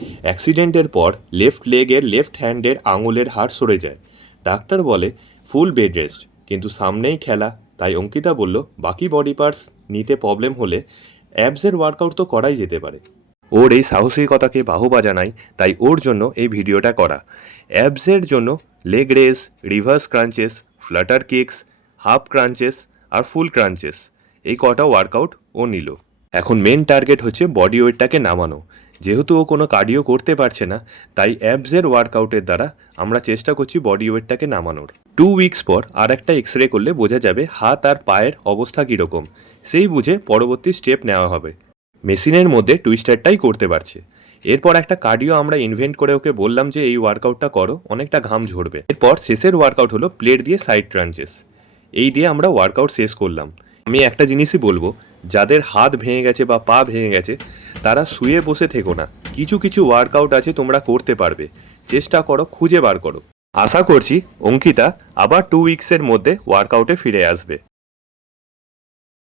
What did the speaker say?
অ্যাক্সিডেন্টের পর left লেগের left হ্যান্ডের আঙুলের হাড় সরে যায়। ডাক্তার বলে ফুল বেড রেস্ট, কিন্তু সামনেই খেলা, তাই অঙ্কিতা বলল বাকি বডি পার্টস নিতে প্রবলেম হলে অ্যাবসের ওয়ার্কআউট তো করাই যেতে পারে। ওর এই সাহসিকতাকে বাহবা জানাই, তাই ওর জন্য এই ভিডিওটা করা। অ্যাবসের জন্য leg raise, reverse crunches, flutter kicks, half crunches আর ফুল ক্রাঞ্চেস, এই কটা ওয়ার্কআউট ও নিল। এখন মেন টার্গেট হচ্ছে বডি ওয়েটটাকে নামানো। যেহেতু ও কোনো কার্ডিও করতে পারছে না, তাই অ্যাবসের ওয়ার্কআউটের দ্বারা আমরা চেষ্টা করছি বডি ওয়েটটাকে নামানোর। 2 উইকস পর আর একটা এক্সরে করলে বোঝা যাবে হাত আর পায়ের অবস্থা কীরকম, সেই বুঝে পরবর্তী স্টেপ নেওয়া হবে। মেশিনের মধ্যে টুইস্টারটাই করতে পারছে। এরপর একটা কার্ডিও আমরা ইনভেন্ট করে ওকে বললাম যে এই ওয়ার্কআউটটা করো, অনেকটা ঘাম ঝরবে। এরপর শেষের ওয়ার্কআউট হলো প্লেট দিয়ে সাইড ক্রাঞ্চেস। এই দিয়ে আমরা ওয়ার্কআউট শেষ করলাম। আমি একটা জিনিসই বলবো, যাদের হাত ভেঙে গেছে বা পা ভেঙে গেছে তারা শুয়ে বসে থেকো না। কিছু কিছু ওয়ার্কআউট আছে তোমরা করতে পারবে, চেষ্টা করো, খুঁজে বার করো। আশা করছি অঙ্কিতা আবার 2 উইকসের মধ্যে ওয়ার্কআউটে ফিরে আসবে।